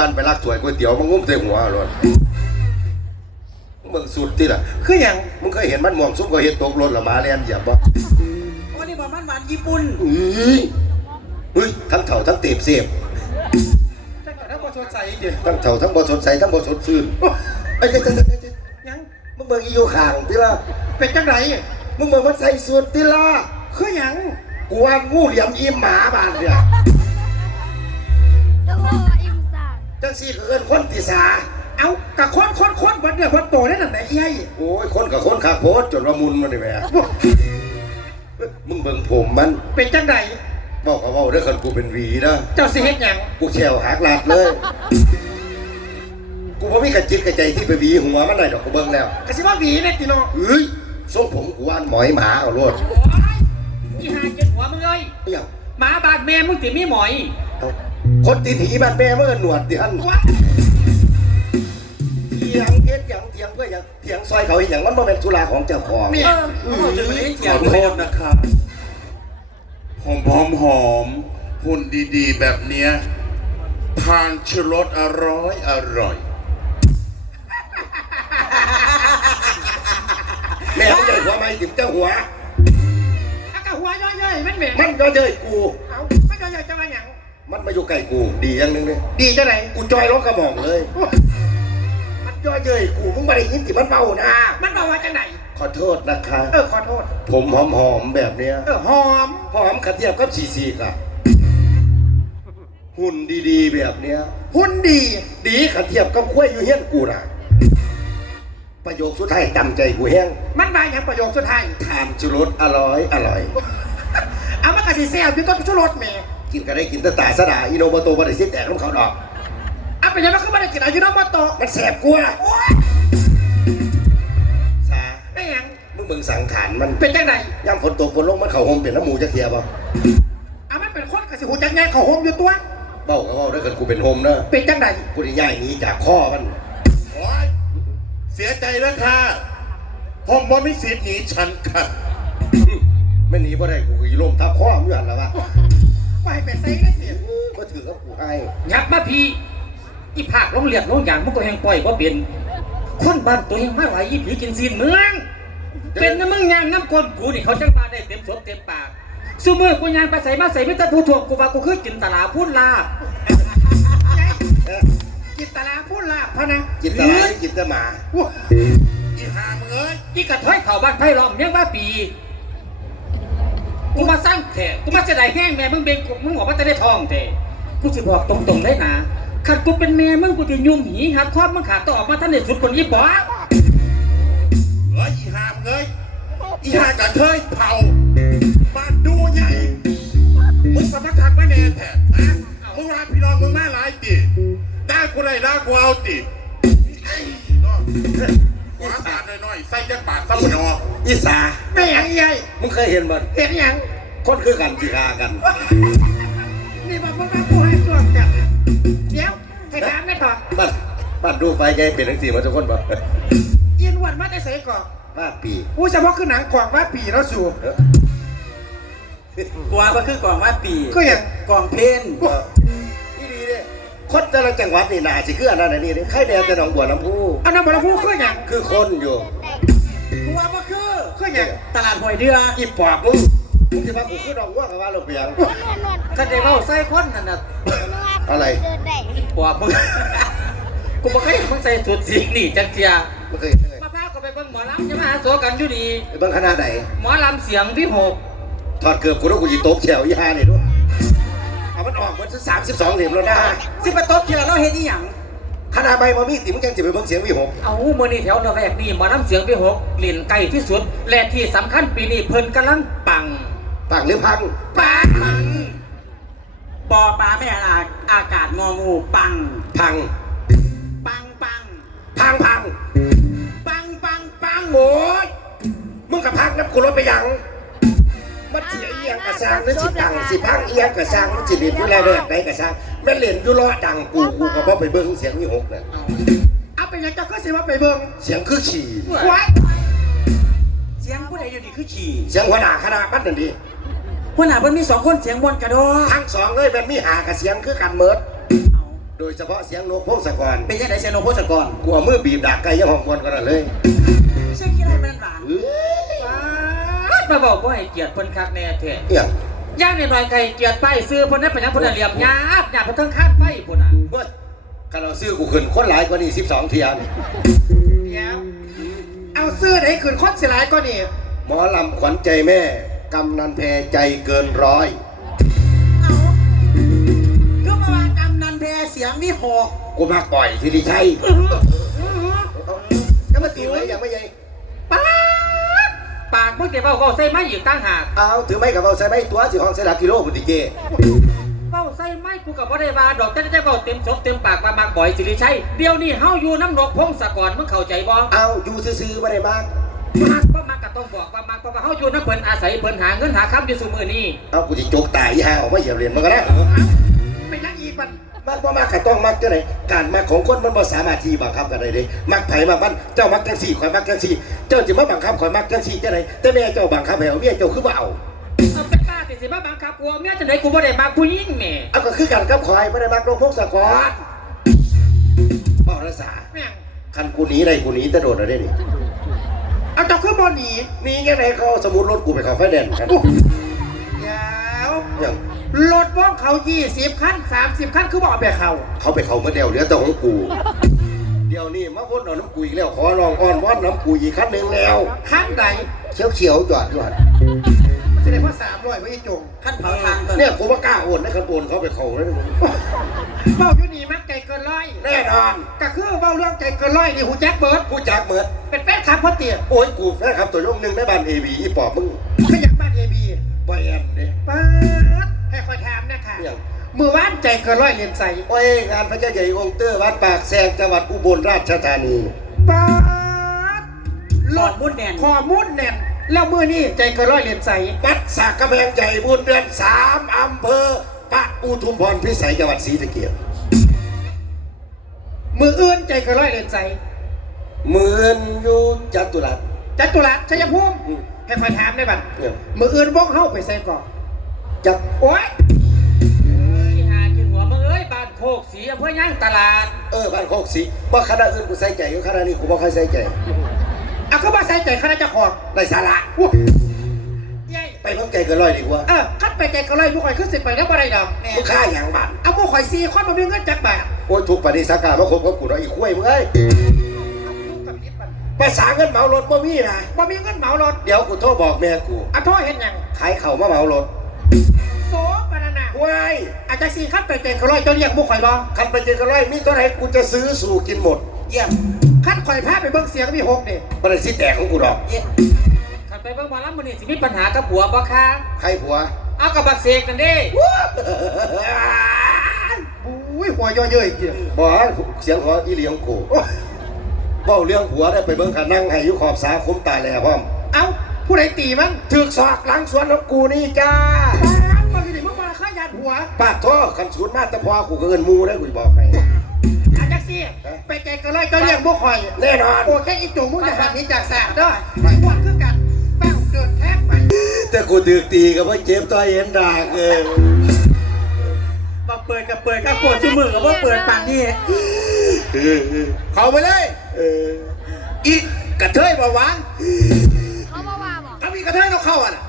บ้านไปรักสวยก๋วยเตี๋ยวมันงุ้มใส่หัวรถมึงสุดที่ล่ะ คืออย่างมึงเคยเห็นมันม่วงซุ้มก็เห็นตกรถละหมาแล่นเหยียบบ่โอ้นี่บอกมันหวานญี่ปุ่นอุ้ยเฮ้ยทั้งเถ่าทั้งเตีบเสียบแต่ก่อนถ้าบอสดใสเดี๋ยวทั้งเถ่าทั้งบ่สนใสทั้งบ่สดชื่นไอ้เจ้าเจ้าเจ้าเจ้ายังมึงเบิ่งอีอยู่ข้างที่ล่ะเป็นจังไรมึงเบิ่งมันใส่สูทที่ล่ะคืออย่างกูว่างูเหลี่ยมอีหมาบานเนี่ย จังซี่ก็เอิ้นคนที่สา เอากะค้อนค้อนค้อนวันเดียววันโตได้หนังไหนไอ้โอ้ย คนกับคนขาโพดจนว่ามุนมันนี่แหม่มึงเบิ่งผมมัน เป็นจังไรบอกเขาเว่าเด้อคันกูเป็นหวีนะ เจ้าสิเฮ็ดหยังกูแชวหักหลัดเลย กูบ่มีกระจิตกระใจที่ไปหวีหัวมันได้ดอกกูเบิ่งแล้วกะสิว่าหวีเนี่ยติโนเอ้ยทรงผมกูว่านหมอยหมาเอาโลดโอ้ยอีหาเจ็ดหัวมึงเลยเอ้ยหมาบาดแม่มึงติมีหมอยเอา คนตีถีบ้านแม่เมื่อหนวดดิฮันว้าเถียงเฮ็ดหยังเถียงเพื่อหยังเถียงซอยเขาเฮ็ดหยังมันบ่เป็นธุระของเจ้าของเมียเออจะไม่ได้ขเกี่ยอวโทษนะครับหอมหอมหอมหุ่นดีๆ แบบเนี้ยทานชูรสอร่อยอร่อยแม่ไม่ใช่หัวไม่ถึงเจ้าหัวอากะหัวย่อยๆมันเหม็นมันก็เย้ยกู เอามันย่อยๆจะมาหยัง มันมาอยู่ใกล้กู ดีอย่างหนึงเลยดีจังไหนกูจอยร้องกระหม่อมเลย มันย่อยเย้ยกูมึงไม่ได้ยินที่มันเบานะมันบอกว่าจังไหนขอโทษนะคะ เออขอโทษ ผมหอมๆแบบเนี้ยเออหอม หอมขัดเทียบกับสีสีกับหุ่นดีๆแบบเนี้ย หุ่นดี ดีขัดเทียบกับขั้วยอยู่เฮี้ยนกูน่ะประโยคสุดท้ายจำใจกูแห้งมันมาอย่างประโยคสุดท้าย ทานจุรสอร่อยอร่อย เอามากระสีแซ่บพี่ต้นชุรสแหม่ กินก็ได้กินแต่ตาสดาอิโนโมโตบริสิทธิ์แตกน้ำเขาดอกเอาไปยังเราขึ้นมาได้กินอายุน้ำมาโตมันแสบกลัวสาไม่หยังมึงเบิ่งสังขารมันเป็นจังไหนย่ำฝนตกฝนลงมันเข่าหมเป็นน้ำหมูจะเทียบป่ะเอามันเป็นคนกระสีหูจังไงเขาโฮมอยู่ตัวเบ้าก็เบ้าถ้าเกิดกูเป็นโฮมเนอะเป็นจังไหนกูจะย่ายหนีจากข้อมันโอ้ยเสียใจแล้วค่ะผมว่าไม่สิทธิ์หนีฉันค่ะ ไม่หนีบ่ได้กูก็อยล่มทับข้อมึงอย่างแล้ววะ ไปไปใส่ได้เสียก็ถือกับกูให้ยับมาพี่อีภาคลงเลียดลงอย่างมึงก็แหงปล่อยว่าเป็น คนบ้านตัวเองมาไหวอีผีกินซีนเมือง เป็นน้ำมึงยางน้ำก้นกูนี่เขาจังมาได้เต็มสวมเต็มปากซูเมอร์กูยางไปใส่มาใส่ไม่ต้องผู้ถ่วงกูว่ากูคือกินตลาพูดลาบเอ้ยกินตะลาพูดลาบพะนะกินแตหมากินแต่หมาว้าอีหามึงเอ้ยอีกระถ้อยเข่าบ้านไผ่ล้อมยังว่าปี กูมาสร้างแขกกูมาเสียดายแห้งแม่มึงเบงกูมึงบอกว่าจะได้ทองแต่กูจะบอกตรงๆได้นะขัดกูเป็นแม่มึงกูจะยุ่มหีหัดความมึงขาดต่อออกมาท่านในสุดคนยี่ป๋อเอ้ยอีหามึงเอ้ยอีหากระเทยเผาบ้านดูใหญ่มึงสมัครทักไม่แน่แท้ฮะมึงรักพี่น้องมึงมาหลายติได้กูได้ได้กูเอาติไอ้เนาะ กวาดตาหน่อยๆใส่จักบาทซะบ่เนาะอีสาไม่หยังใหญ่มึงเคยเห็นบ่เห็นหยังคนคือกันสิคากัน นี่บอกว่ากูให้ตัวจับเดี๋ยวให้ถามไม่ตอบบ้านบ้านดูไฟแกเป็นทั้งสี่มาทุกคนบ่ยินวันมาแต่ใส่ก่อนบ้านปีอู้เฉพาะคือหนังกล่องว่าปีแล้วสู่เออกลัวก็คือกองว่าปีก็อย่างกองเพนเออนี่ดีเนี่ย คนแต่ละจังหวัดนี่น่าสิคืออันนั้นอันนี้นี่ใครแดงแต่หนองบัวลำพูอันนั้นบอกเราพูดคืออย่างคือคนอยู่กลัวก็คือคืออย่างตลาดหอยเดืออีปอบมึงมึงสิว่ากูคือดอกว่ากับว่าเราเปียงนวดนวดก็ได้เล่าใส่คนนั่นน่ะนวดอะไรเดินได้ปอบมึงกูบอกให้มึงใส่สุดสีนี่จังเจียไม่เคยเห็นเลยมาพาก็ไปเบิ่งหมอลำจะมาหาโสกันอยู่ดีไอ้เบางคณะไหนหมอลำเสียงพี่หกถอดเกือบกูแล้วกูจีโต๊ะแฉวยี่ห้านี่ด้วยเอามันออกมันสามสิบสองเหลี่ยมแล้วนะสิไปตบเชื่อเราเห็นอีหยังคณะใบมามีติมึงจังจะไปเบิ่งเสียงวิหกเอาเมื่อนี้แถวละแวกนี่หมอลำเสียงพี่หกเล่นไกลที่สุด และที่สำคัญปีนี้เพิ่นกำลังปัง ปังหรือพังปังปอปลาแม่อาอากาศงองูปัง พัง ปังปังพังพัง ปังปังปังโอ้ยมึงกับพังนับกูรถไปยัง มันเสียเอียงกระซังหรือสิตังสิพังเอียงกระซังมันสิเด่นอยู่แล้วแบบไหนกระซังแม่นเล่นอยู่ล้อดังกูกูก็บ่ไปเบิ่งเสียงวิหกน่ะเอาไปยังจะก็สิว่าไปเบิ่งเสียงคือฉี่ไว้เสียงผู้ใดอยู่ดีคือฉี่เสียงหัวหน้าคณะมันนั่นดิหัวหน้าเพิ่นมีสองคนเสียงบนกระโดดทั้งสองเลยเป็นมีหากับเสียงคือกันเมิดเอาโดยเฉพาะเสียงนกพงศกรเป็นยังไงเซโนโพสกรกลัวมือบีบดากไก่ยังห้องมวนกันเลย มาบอกว่าให้เกียรติเพิ่นคักแน่แท้เอี่ยงย่างในหน่อยไก่เกียรติป้ายซื้อเพิ่นนั้นเป็นหยังเพิ่นนะเหลี่ยมหยาบหยาบเพิ่นทั้งข้างไฟพุ่นน่ะเว้ยกันเราซื้อกูขึ้นคนหลายกว่านี้12 เทียนเดี๋ยวเอาซื้อไหนขืนคนสิหลายก็นี่หมอลำขวัญใจแม่กำนันแพใจเกินร้อยเอาก็มาวางกำนันแพรเสียงนี่หอกกูมาปล่อยสิริชัยก็มาตีไว้ยังไม่ใหญ่ป๊าด ปากมึงจะเว้าเว้าใส่ไม้อีกตั้งหากเอาถือไม้กับเอาใส่ไม้ตัวสิห้องใส่หลักกิโลบุติเจเว้าใส่ไม้กูก็บ่ได้ว่าดอกแต่จะเว้าเต็มศพเต็มปากว่ามักบ่อยสิริชัยเดี๋ยวนี้เฮาอยู่น้ำนกพงศกรมึงเข้าใจบ่เอาอยู่ซื่อๆไม่ได้มากมักบ่มักก็ต้องบอกว่ามักเพราะว่าเฮาอยู่น้ำเพิ่นอาศัยเพิ่นหาเงินหาคำอยู่ซุมื้อนี้เอากูจะจกตายอีห่าออกมาเหยียบเหรียญมันก็ได้ไม่ยังอีกมัน มากบ่มากก็ต้องมักจังไดการมักของคนมันบ่สามารถที่บังคับกันได้เด้มักไผมักมันเจ้ามักจังซี่ข่อยมักจังซี่ เจ้าสิมาบังคับข่อยมักจังซี่จังไดแต่แม่เจ้าบังคับให้เอาเมียเจ้าคือบ่เอาเอาเป็นป้าติสิมาบังคับกูเมียจังไดกูบ่ได้มักผู้หญิงแหม่เอาก็คือกันกับข่อยบ่ได้มักลงพงศกรบ่รักษาแม่งคันกูหนีได้กูหนีแต่โดดแล้วเด้นี่เอาเจ้าขึ้นบนหนีหนีจังไดเขาเอาสมุดรถกูไปเข้าไฟแดนซ์กันอุ๊ยเดี๋ยวอย่าง รถบ้องเขา20คัน30คันคือบอกเอาไปเขาเขาไปเข้ามาเดียวเหลือแต่ของกู เดี๋ยวนี้มาวนเอาน้ำกูอีกแล้วขอลองอ้อนวอนน้ำกูอีกคันหนึงแล้วคันใดเขียวๆจอดจอดมันจะได้เพราะ300ไม่จงขั้นเผาทางก่อนเนี่ยกูว่ากล้าโอนนะครับโอนเขาไปเขาเลยเบ้าอยู่นี่มักใจเกินร้อยแน่นอนก็คือเบ้าเรื่องใจเกินร้อยนี่หูแจ็คเบิร์ดผู้จักเหมือนเป็นแฟนคลับพ่อเตี๋ยโอ้ยกูแฟนครับตัวยงหนึ่งในบ้านเอบีอีปอบมึง มือว่านใจเกินร้อยเรียนใส่โอ้ยงานพระเจ้าใหญ่องค์เตอร์วัดปากแซงจังหวัดอุบลราชธานีป๊าดหลอดมุดแดนขอมุดแน่นแล้วมือนี่ใจเกินร้อยเรียนใส่วัดสากกระแพงใหญ่บุญเดือนสามอำเภอปะอุทุมพรพิสัยจังหวัดศรีสะเกษมืออื่นใจเกินร้อยเรียนใส่หมื่นอยู่จัตุรัสจัตุรัสชัยภูมิอืมให้คอยถามได้บัดเนี่ยมืออื่นบ้องเข้าไปใส่ก่อนจับโอ้ย กสีอำเภอย่างตลาด เออบ้านโคกศรีว่าคณะอื่นกูใส่ใจอยู่คณะนี้กูบ่ค่อยใส่ใจเอาเข้ามาใส่ใจคณะเจ้าของได้สาระว้าใหญ่ไปเพิ่งใจเกันร้อยดีกว่าเออคัดไปใจกินร้อยมุกข่อยขึ้นสิไปแล้วบ่ได้ดอกมึงค่าอย่างบ้านเอามุกข่อยซีคนมามีเงินจักบาทโอ้ยถูกปฏิสักการมาคบกับกูเนาะอีกคุ้ยมึงเอ้ยเอาลูกกับนิดมันภาษาเงินเหมารถบ่มีนะบ่มีเงินเหมารถเดี๋ยวกูโทรบอกแม่กูเอาโทษเห็นหยังขายเข่าวมาเหมารถ ว้ายอาจจะซีคัดไปใจเกินร้อยเจะเรียกมุกข่อยบ่คันไปเจอกันร้อยมีตัวไหนกูจะซื้อสู่กินหมดเยี่ยมคัดข่อยพาไปเบิ่งเสียงมีหกนี่ประเด็นสิแตกของกูดอก เยี่ยมขันไปเบิ่งหมอลำมื้อนี้สิมีปัญหากับผัวบ่คะใครผัวเอากับบักเสกนั่นเด้อุ้ยหัวย่อเย้ยเกี่ยวบอกให้เสียงหัวอีเหลียงกูเบ้าเรื่องผัวได้ไปเบิ่งขานั่งให้อยุขอบสาคุ้มตายแล้วพร้อม เอ้าผู้ใดตีมันถึกศอกหลังสวนของกูนี่จ้า หัวป้าโทษคันสูนมาแต่พอกูก็เอินหมูได้กูบอกให้อาจจะซีไปใจเกินร้อยเจะเรียกมุกข่อยแน่นอนโอ้แค่อีจุงมึงจะหันนี้จากสาเด้อไปหวดคือกันเป้าเดินแทกไปแต่กูถึกตีกับว่าเจ็บตัวเห็นดากเออมาเปิดกับเปิดกับปวดชื่อมือกับว่าเปิดปานนี่เขาไปเลยเอออีกระเทยบ่หวานเขามาว่าบอกถ้ามีกระเทยต้องเข้าอะน่ะ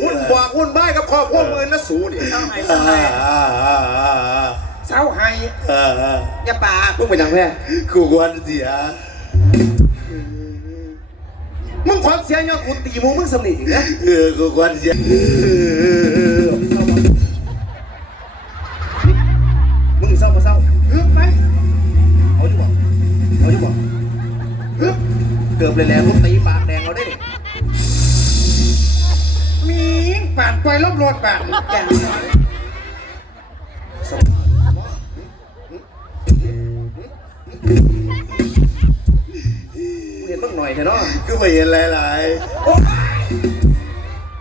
หุ่นบวกหุ่นบ้ายกับครอบครัวมือนะสูดิต้องไห้อ่าต้องไห้อ่าอ่าอ่าเศร้าไห้อ่าอ่าอย่าปากมึงเป็นยังแม่กูควรเสียมึงความเสียยอดกูตีมึงมึงสำนีจริงนะเออกูควรเสียมึงเศร้ามาเศร้าฮึบไปเอาอยู่บ่เอาอยู่บ่ฮึบเกือบเลยแหล้ว ดป่านอย่างเห็นมึงหน่อยเถอะเนาะกูไม่เห็นหลาย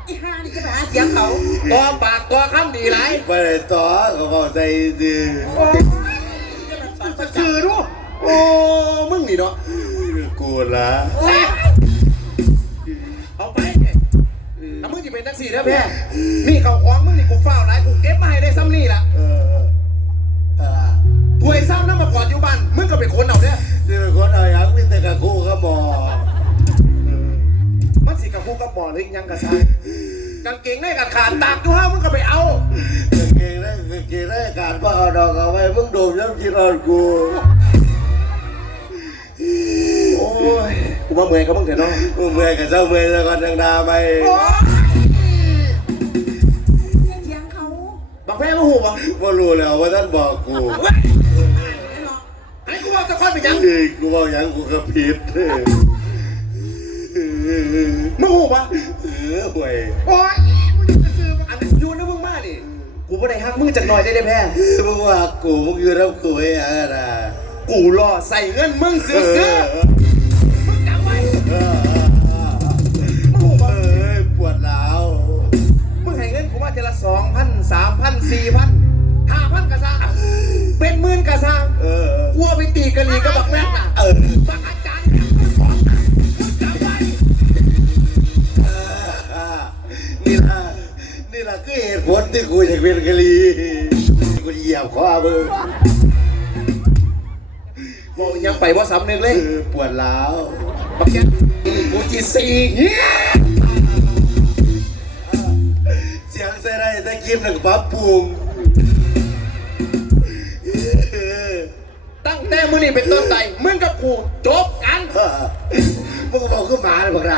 อีห่านี่ก็ไปหาเสียงเขาตัวปากตัวคำดีไรๆไปเลยต่อก็บอกใจดื้อโอ้ยจะสื่อดูโอ้ มึงนี่เนาะกูละเอา สี่เด้อแพร่นี่เขาของมึงนี่กูเฝ้าหลายกูเก็บมาให้ได้ซ้ำนี่ล่ะเออเออถวยซ้ำนั่นมากอดอยู่บ้านมึงก็ไปคนเอาเด้อนี่เป็นคนเอาอย่างมีแต่กระคู่กระหมอมันสิกระคู่กระหมอหรือยังกระชายกางเกงในกันขาดตากอยู่ห้ามึงก็ไปเอากางเกงในกางเกงในขาดว่าเอาดอกเอาไว้มึงโดนย้ำกินรอนกูโอ้ยกูว่าเมื่อยก็มึงเถอะน้องเมื่อยกับเจ้าเมื่อยแล้วก็ดังดาไป แพ้มาหูบ่ว่ารู้แล้วว่าท่านบอกกูไอ้กูว่าจะค่อยไปยังเอ้ยกูบอกหยังกูก็ผิดเออมึงหูบ่เออห่วยโอ้ยมึงจะซื้อมาอันนั้นอยู่นะมึงมาดิกูบ่ได้ฮักมึงจักหน่อยได้ได้แพ้ มึงว่ากูมึงอยู่รับกูไอ้อะนะกูรอใส่เงินมึงซื้อซื้อมึ สี่พันห้าพันกระซังเป็นหมื่นกระซังเออกูเอาไปตีกะลีกับบักแม่น่ะเออบักอาจารย์เนี่ยมึงของมึงจำไว้อ่านี่ล่ะนี่ล่ะคือเหตุผลที่กูอยากเป็นกะลีกูเหยียบคอมึงบอกยังไปว่าซ้ำหนึ่งเลยเออปวดร้าวบักแกกูจีซีเฮีย ได้แต่กินหนึ่งปรับปรุงตั้งแต่มือนี่เป็นต้นไปมึงกับกูจบกัน มึงก็บอกขึ้นมาเลยบอกไร